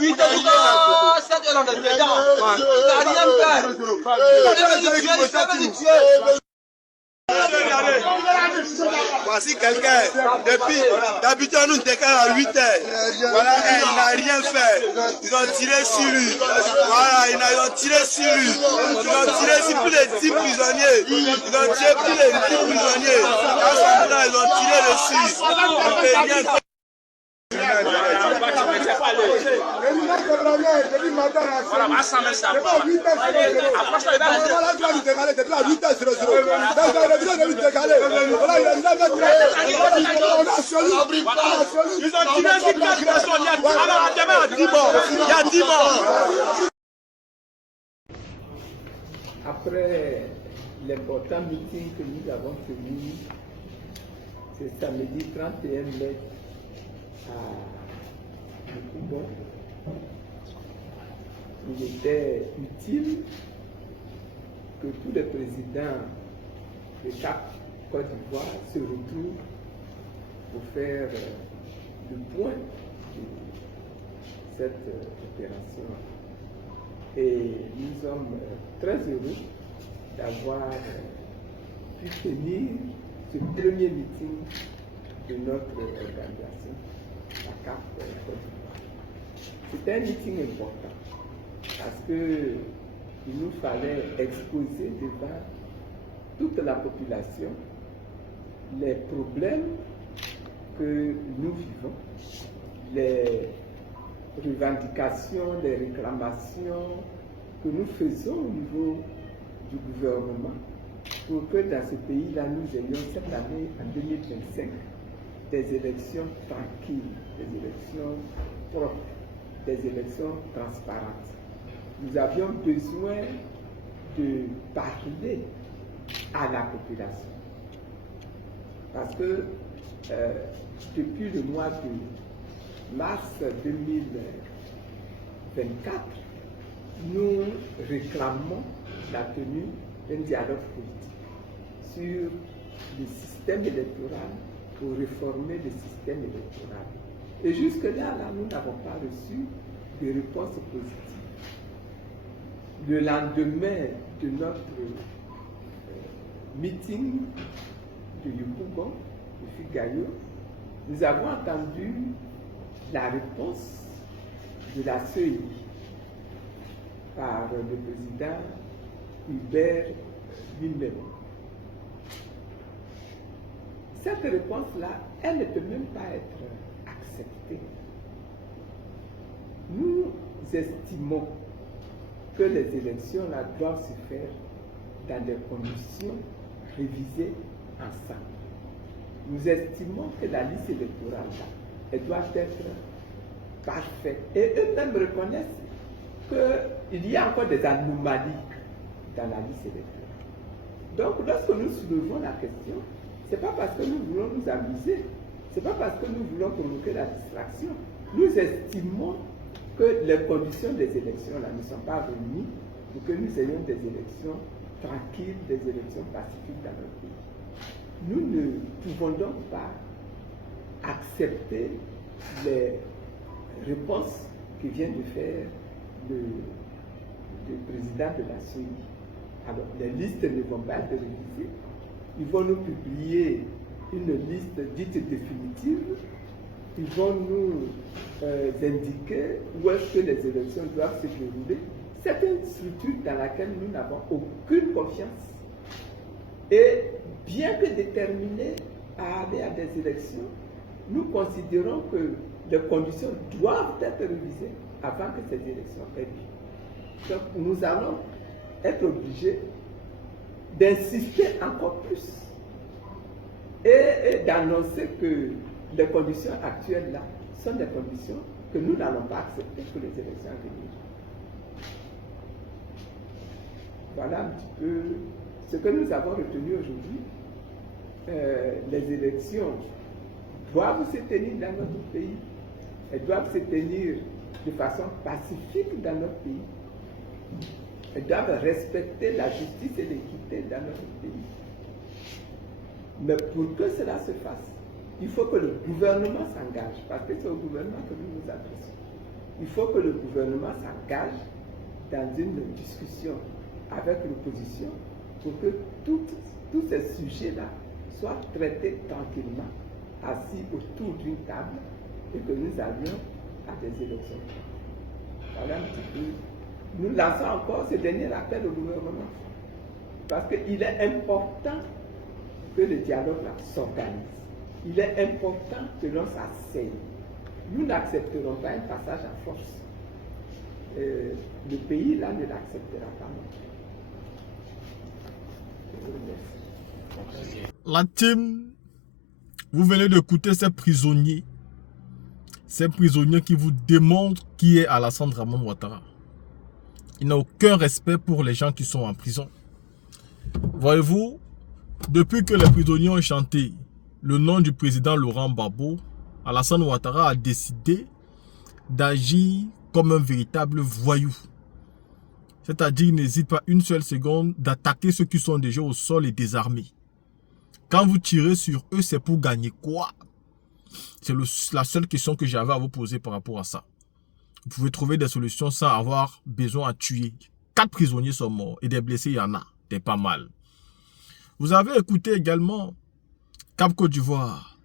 8 heures, 7 heures dans le dedans. Il n'a rien fait. Il veut me tuer. Voici quelqu'un, depuis, d'habitude on nous décale à 8 heures. Voilà, il n'a rien fait. Ils ont tiré sur lui. Voilà, ils ont tiré sur lui. Ils ont tiré sur plus de 10 prisonniers. Ils ont tiré plus de 10 prisonniers. À ce moment-là, ils ont tiré dessus. On ne peut rien faire. Après l'important meeting que nous avons tenu ce samedi 31 mai à Yopougon, il était utile que tous les présidents de chaque Côte d'Ivoire se retrouvent pour faire le point de cette opération. Et nous sommes très heureux d'avoir pu tenir ce premier meeting de notre organisation, la CAF Côte d'Ivoire. C'était un meeting important parce qu'il nous fallait exposer devant toute la population les problèmes que nous vivons, les revendications, les réclamations que nous faisons au niveau du gouvernement pour que dans ce pays-là, nous ayons cette année, en 2025, des élections tranquilles, des élections propres, des élections transparentes. Nous avions besoin de parler à la population. Parce que depuis le mois de mars 2024, nous réclamons la tenue d'un dialogue politique sur le système électoral pour réformer le système électoral. Et jusque-là, nous n'avons pas reçu de réponse positive. Le lendemain de notre meeting de Yopougon, de Figayo, nous avons entendu la réponse de la CEI par le président Hubert lui-même. Cette réponse-là, elle ne peut même pas être acceptée. Nous estimons que les élections-là doivent se faire dans des conditions révisées ensemble. Nous estimons que la liste électorale-là, elle doit être parfaite. Et eux-mêmes reconnaissent qu'il y a encore des anomalies dans la liste électorale. Donc, lorsque nous soulevons la question, ce n'est pas parce que nous voulons nous amuser, ce n'est pas parce que nous voulons provoquer la distraction. Nous estimons que les conditions des élections là, ne sont pas réunies pour que nous ayons des élections tranquilles, des élections pacifiques dans notre pays. Nous ne pouvons donc pas accepter les réponses que vient de faire le président de la CEI. Alors, les listes ne vont pas être révisées. Ils vont nous publier une liste dite définitive. Ils vont nous indiquer où est-ce que les élections doivent se dérouler. C'est une structure dans laquelle nous n'avons aucune confiance. Et bien que déterminés à aller à des élections, nous considérons que les conditions doivent être révisées avant que ces élections aient lieu. Donc nous allons être obligés d'insister encore plus et d'annoncer que les conditions actuelles là sont des conditions que nous n'allons pas accepter pour les élections à venir. Voilà un petit peu ce que nous avons retenu aujourd'hui. Les élections doivent se tenir dans notre pays. Elles doivent se tenir de façon pacifique dans notre pays. Elles doivent respecter la justice et l'équité dans notre pays. Mais pour que cela se fasse, il faut que le gouvernement s'engage, parce que c'est au gouvernement que nous nous adressons. il faut que le gouvernement s'engage dans une discussion avec l'opposition pour que tous ces sujets-là soient traités tranquillement, assis autour d'une table et que nous allions à des élections. Voilà un petit peu. Nous lançons encore ce dernier appel au gouvernement parce qu'il est important que le dialogue s'organise. Il est important que l'on s'asseye. Nous n'accepterons pas un passage à force. Le pays là ne l'acceptera pas non plus. Je vous remercie. La team, vous venez d'écouter ces prisonniers qui vous démontrent qui est Alassane Dramane Ouattara. Il n'a aucun respect pour les gens qui sont en prison. Voyez-vous, depuis que les prisonniers ont chanté le nom du président Laurent Gbagbo, Alassane Ouattara a décidé d'agir comme un véritable voyou. C'est-à-dire, il n'hésite pas une seule seconde d'attaquer ceux qui sont déjà au sol et désarmés. Quand vous tirez sur eux, c'est pour gagner quoi? C'est la seule question que j'avais à vous poser par rapport à ça. Vous pouvez trouver des solutions sans avoir besoin à tuer. 4 prisonniers sont morts et des blessés, il y en a. C'est pas mal. Vous avez écouté également Cap Côte d'Ivoire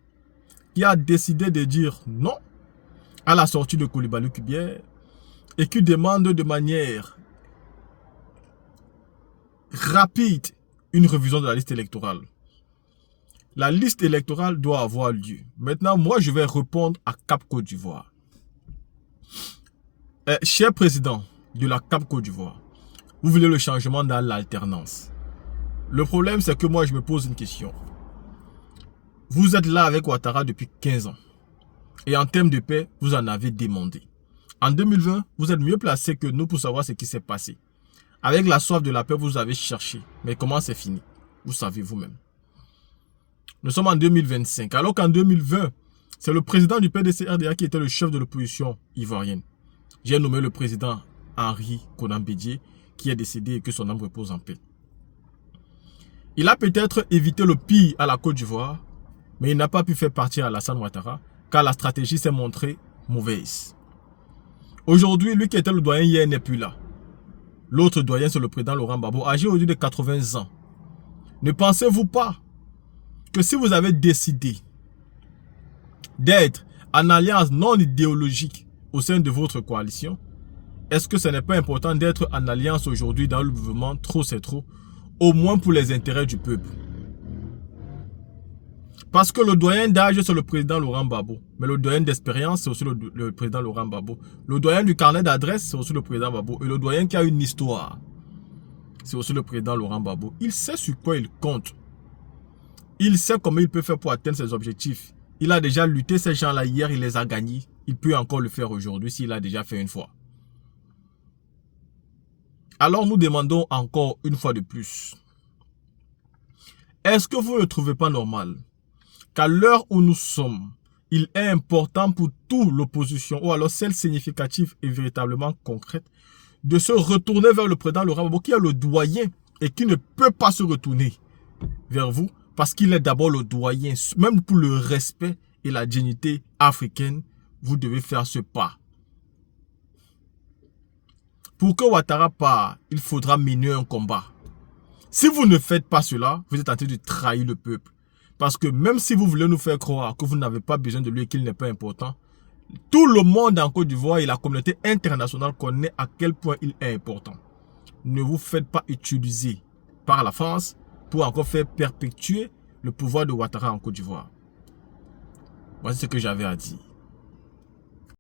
qui a décidé de dire non à la sortie de Coulibaly Kubier et qui demande de manière rapide une révision de la liste électorale. La liste électorale doit avoir lieu. Maintenant, moi, je vais répondre à Cap Côte d'Ivoire. Cher président de la Cap Côte d'Ivoire, vous voulez le changement dans l'alternance. Le problème, c'est que moi, je me pose une question. Vous êtes là avec Ouattara depuis 15 ans. Et en termes de paix, vous en avez demandé. En 2020, vous êtes mieux placé que nous pour savoir ce qui s'est passé. Avec la soif de la paix, vous avez cherché. Mais comment c'est fini? Vous savez vous-même. Nous sommes en 2025. Alors qu'en 2020, c'est le président du PDC-RDA qui était le chef de l'opposition ivoirienne. J'ai nommé le président Henri Konan Bédié, qui est décédé et que son âme repose en paix. Il a peut-être évité le pire à la Côte d'Ivoire, mais il n'a pas pu faire partir Alassane Ouattara, car la stratégie s'est montrée mauvaise. Aujourd'hui, lui qui était le doyen hier n'est plus là. L'autre doyen, c'est le président Laurent Gbagbo, âgé aujourd'hui de 80 ans. Ne pensez-vous pas que si vous avez décidé d'être en alliance non idéologique au sein de votre coalition, est-ce que ce n'est pas important d'être en alliance aujourd'hui dans le mouvement Trop c'est trop, au moins pour les intérêts du peuple? Parce que le doyen d'âge, c'est le président Laurent Gbagbo. Mais le doyen d'expérience, c'est aussi le président Laurent Gbagbo. Le doyen du carnet d'adresse, c'est aussi le président Gbagbo. Et le doyen qui a une histoire, c'est aussi le président Laurent Gbagbo. Il sait sur quoi il compte. Il sait comment il peut faire pour atteindre ses objectifs. Il a déjà lutté ces gens-là hier, il les a gagnés. Il peut encore le faire aujourd'hui s'il a déjà fait une fois. Alors nous demandons encore une fois de plus. Est-ce que vous ne trouvez pas normal qu'à l'heure où nous sommes, il est important pour toute l'opposition, ou alors celle significative et véritablement concrète, de se retourner vers le président Laurent Gbagbo, qui est le doyen et qui ne peut pas se retourner vers vous, parce qu'il est d'abord le doyen. Même pour le respect et la dignité africaine, vous devez faire ce pas. Pour que Ouattara parte, il faudra mener un combat. Si vous ne faites pas cela, vous êtes en train de trahir le peuple. Parce que même si vous voulez nous faire croire que vous n'avez pas besoin de lui et qu'il n'est pas important, tout le monde en Côte d'Ivoire et la communauté internationale connaît à quel point il est important. Ne vous faites pas utiliser par la France pour encore faire perpétuer le pouvoir de Ouattara en Côte d'Ivoire. Voici ce que j'avais à dire.